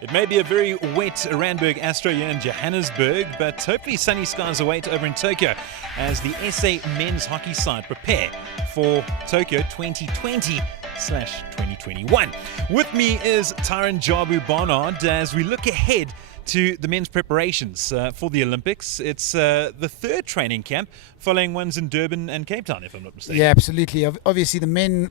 It may be a very wet Randburg Astro here in Johannesburg, but hopefully sunny skies await over in Tokyo as the SA men's hockey side prepare for Tokyo 2020/2021. With me is Tyron Jabu Barnard as we look ahead to the men's preparations for the Olympics. It's the third training camp following ones in Durban and Cape Town, if I'm not mistaken. Yeah, absolutely. Obviously, the men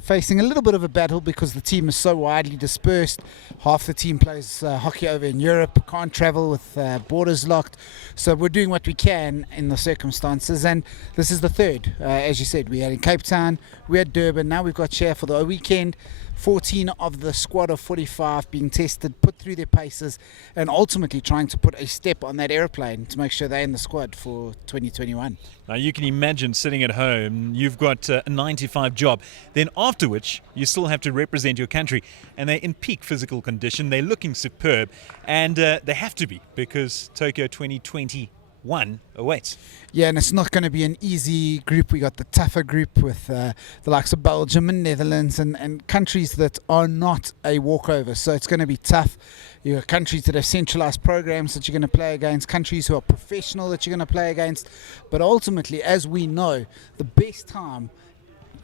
facing a little bit of a battle because the team is so widely dispersed. Half the team plays hockey over in Europe, can't travel with borders locked. So we're doing what we can in the circumstances. And this is the third. As you said, we had in Cape Town, we had Durban. Now we've got here for the weekend. 14 of the squad of 45 being tested, put through their paces, and ultimately trying to put a step on that airplane to make sure they're in the squad for 2021. Now you can imagine sitting at home, you've got a 9-to-5 job, then after which you still have to represent your country, and they're in peak physical condition, they're looking superb, and they have to be because Tokyo 2021 awaits. Yeah, and it's not going to be an easy group. We got the tougher group with the likes of Belgium and Netherlands and countries that are not a walkover. So it's going to be tough. You have countries that have centralized programs that you're going to play against, countries who are professional that you're going to play against. But ultimately, as we know, the best time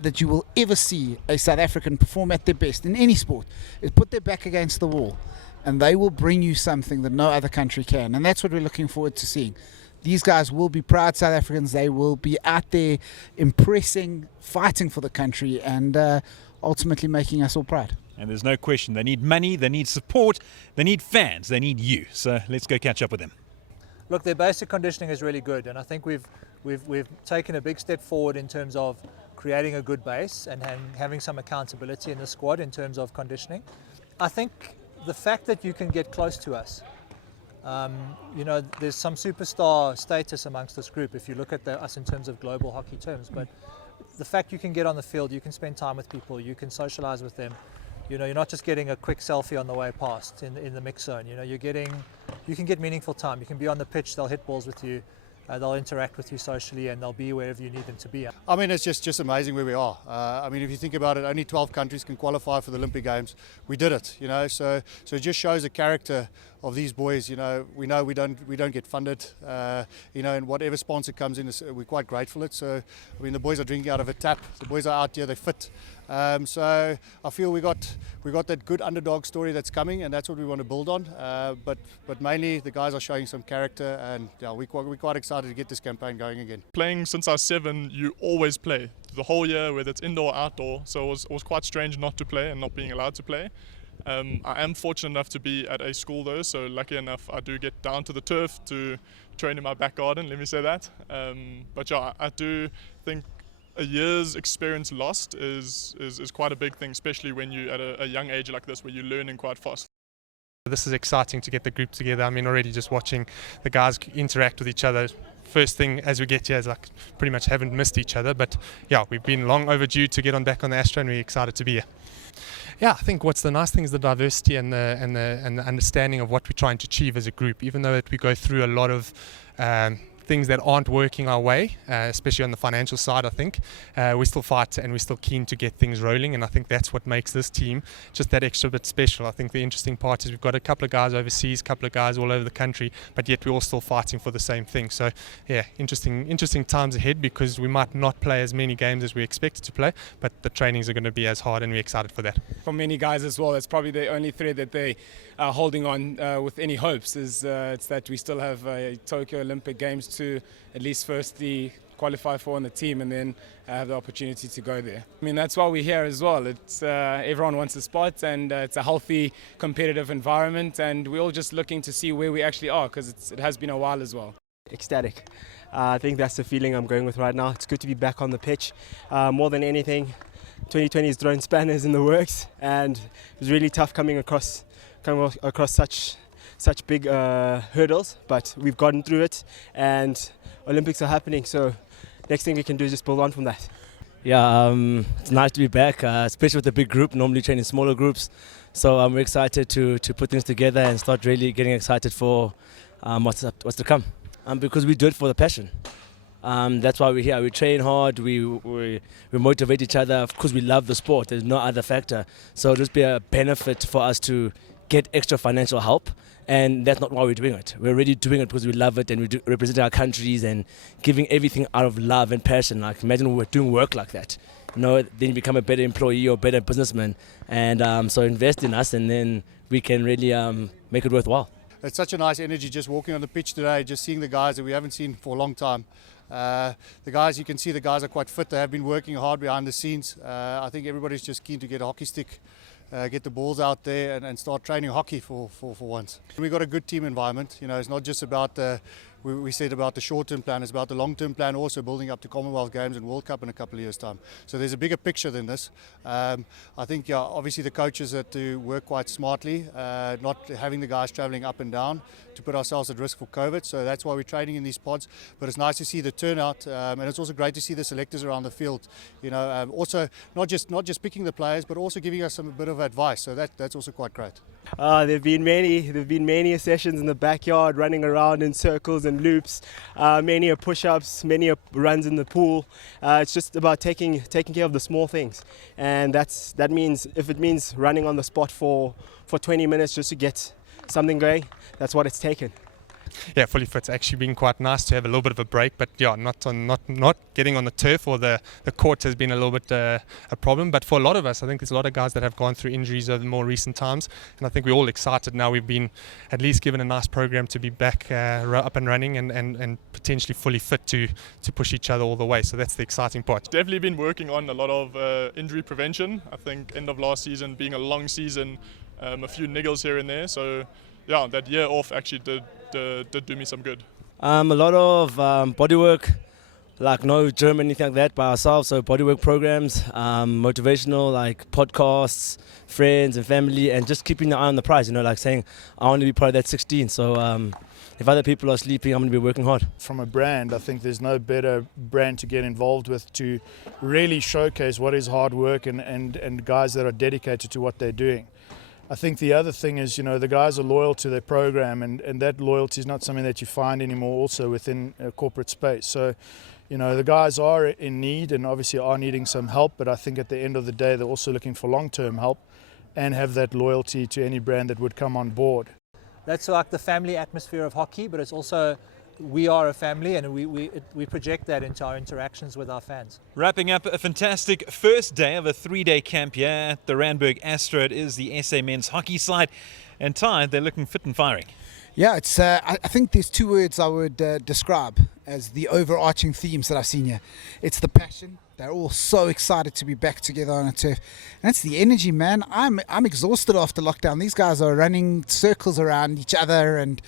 that you will ever see a South African perform at their best in any sport is put their back against the wall, and they will bring you something that no other country can. And that's what we're looking forward to seeing. These guys will be proud South Africans. They will be out there impressing, fighting for the country, and ultimately making us all proud. And there's no question, they need money, they need support, they need fans, they need you. So let's go catch up with them. Look, their basic conditioning is really good, and I think we've taken a big step forward in terms of creating a good base and having some accountability in the squad in terms of conditioning. I think the fact that you can get close to us, there's some superstar status amongst this group if you look at us in terms of global hockey terms, but the fact you can get on the field, you can spend time with people, you can socialize with them. You're not just getting a quick selfie on the way past in the mix zone. You can get meaningful time. You can be on the pitch, they'll hit balls with you, they'll interact with you socially, and they'll be wherever you need them to be. I mean, it's just amazing where we are. If you think about it, only 12 countries can qualify for the Olympic Games. We did it, so it just shows the character of these boys. We know we don't get funded, and whatever sponsor comes in, we're quite grateful for it. So, the boys are drinking out of a tap. The boys are out here, they're fit. So I feel we got that good underdog story that's coming, and that's what we want to build on. But mainly the guys are showing some character, and we're quite excited to get this campaign going again. Playing since I was 7, you always play the whole year, whether it's indoor or outdoor. So it was quite strange not to play and not being allowed to play. I am fortunate enough to be at a school though, so lucky enough I do get down to the turf to train in my back garden, let me say that. But yeah, I do think a year's experience lost is quite a big thing, especially when you're at a young age like this where you're learning quite fast. This is exciting to get the group together. Already just watching the guys interact with each other. First thing as we get here is pretty much haven't missed each other, but yeah, we've been long overdue to get back on the Astro, and we're excited to be here. Yeah, I think what's the nice thing is the diversity and the understanding of what we're trying to achieve as a group. Even though that we go through a lot of things that aren't working our way, especially on the financial side, I think we still fight and we're still keen to get things rolling, and I think that's what makes this team just that extra bit special. I think the interesting part is we've got a couple of guys overseas, a couple of guys all over the country, but yet we're all still fighting for the same thing. So yeah, interesting times ahead, because we might not play as many games as we expected to play, but the trainings are going to be as hard, and we're excited for that. For many guys as well, that's probably the only thread that they are holding on with any hopes, is it's that we still have Tokyo Olympic Games to at least firstly qualify for on the team, and then have the opportunity to go there. That's why we're here as well. It's everyone wants a spot, and it's a healthy, competitive environment, and we're all just looking to see where we actually are, because it has been a while as well. Ecstatic. I think that's the feeling I'm going with right now. It's good to be back on the pitch. More than anything, 2020 has thrown spanners in the works, and it was really tough coming across such big hurdles, but we've gotten through it, and Olympics are happening, so next thing we can do is just build on from that. Yeah, it's nice to be back, especially with a big group. Normally train in smaller groups, so I'm excited to put things together and start really getting excited for what's to come, because we do it for the passion. That's why we're here. We train hard, we motivate each other because we love the sport. There's no other factor. So it'll just be a benefit for us to get extra financial help. And that's not why we're doing it. We're already doing it because we love it and we represent our countries and giving everything out of love and passion. Like, imagine we're doing work like that. Then you become a better employee or better businessman. And so invest in us, and then we can really make it worthwhile. It's such a nice energy just walking on the pitch today, just seeing the guys that we haven't seen for a long time. The guys, you can see the guys are quite fit. They have been working hard behind the scenes. I think everybody's just keen to get a hockey stick, get the balls out there and start training hockey for once. We've got a good team environment. It's not just about we said about the short-term plan, it's about the long-term plan, also building up to Commonwealth Games and World Cup in a couple of years' time. So there's a bigger picture than this. I think obviously the coaches have to work quite smartly, not having the guys travelling up and down to put ourselves at risk for COVID. So that's why we're training in these pods. But it's nice to see the turnout, and it's also great to see the selectors around the field. Also not just picking the players, but also giving us a bit of advice. So that's also quite great. There've been many sessions in the backyard, running around in circles and loops, many push-ups, many runs in the pool. It's just about taking care of the small things, and that means if it means running on the spot for 20 minutes just to get something going, that's what it's taken. Yeah, fully fit. It's actually been quite nice to have a little bit of a break, but yeah, not getting on the turf or the court has been a little bit a problem. But for a lot of us, I think there's a lot of guys that have gone through injuries over the more recent times, and I think we're all excited now. We've been at least given a nice program to be back up and running and potentially fully fit to push each other all the way. So that's the exciting part. Definitely been working on a lot of injury prevention. I think end of last season being a long season, a few niggles here and there. So yeah, that year off actually did do me some good. A lot of body work, like no gym or anything like that by ourselves. So bodywork programs, motivational like podcasts, friends and family, and just keeping the eye on the prize. Like saying I want to be part of that 16. So if other people are sleeping, I'm going to be working hard. From a brand, I think there's no better brand to get involved with to really showcase what is hard work and guys that are dedicated to what they're doing. I think the other thing is, the guys are loyal to their program, and that loyalty is not something that you find anymore also within a corporate space. So, the guys are in need and obviously are needing some help, but I think at the end of the day, they're also looking for long-term help and have that loyalty to any brand that would come on board. That's like the family atmosphere of hockey, but it's also we are a family, and we project that into our interactions with our fans. Wrapping up a fantastic first day of a 3-day camp here at the Randburg Astro. It is the SA men's hockey side, and Ty, they're looking fit and firing. Yeah, it's. I think there's two words I would describe as the overarching themes that I've seen here. It's the passion. They're all so excited to be back together on a turf. And it's the energy, man. I'm exhausted after lockdown. These guys are running circles around each other and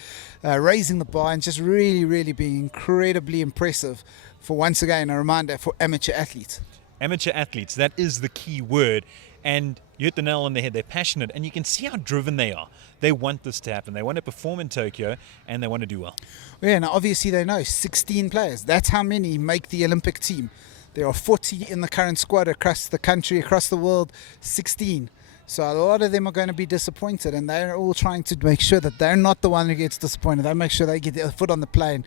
raising the bar and just really, really being incredibly impressive for, once again, a reminder for amateur athletes. Amateur athletes, that is the key word. And you hit the nail on the head. They're passionate, and you can see how driven they are. They want this to happen. They want to perform in Tokyo, and they want to do well. Yeah, now obviously they know 16 players. That's how many make the Olympic team. There are 40 in the current squad across the country, across the world, 16. So a lot of them are going to be disappointed, and they're all trying to make sure that they're not the one who gets disappointed. They make sure they get their foot on the plane.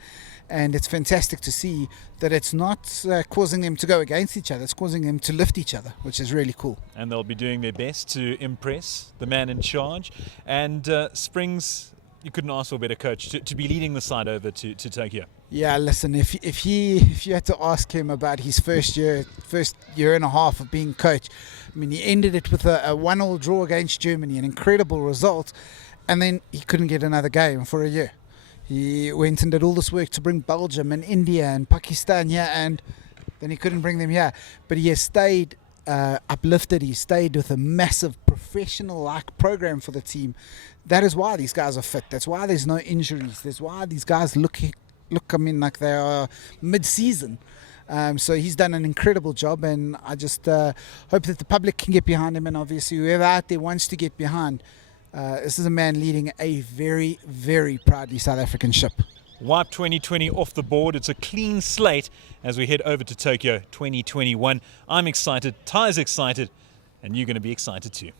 And it's fantastic to see that it's not causing them to go against each other. It's causing them to lift each other, which is really cool. And they'll be doing their best to impress the man in charge. And Springs, you couldn't ask for a better coach to be leading the side over to Tokyo. Yeah, listen, if you had to ask him about his first year and a half of being coach, I mean, he ended it with a 1-1 draw against Germany, an incredible result, and then he couldn't get another game for a year. He went and did all this work to bring Belgium and India and Pakistan here, and then he couldn't bring them here. But he has stayed uplifted. He stayed with a massive professional-like program for the team. That is why these guys are fit. That's why there's no injuries. That's why these guys look like they are mid-season. So he's done an incredible job, and I just hope that the public can get behind him, and obviously whoever out there wants to get behind. This is a man leading a very, very proudly South African ship. Wipe 2020 off the board. It's a clean slate as we head over to Tokyo 2021. I'm excited, Ty's excited, and you're going to be excited too.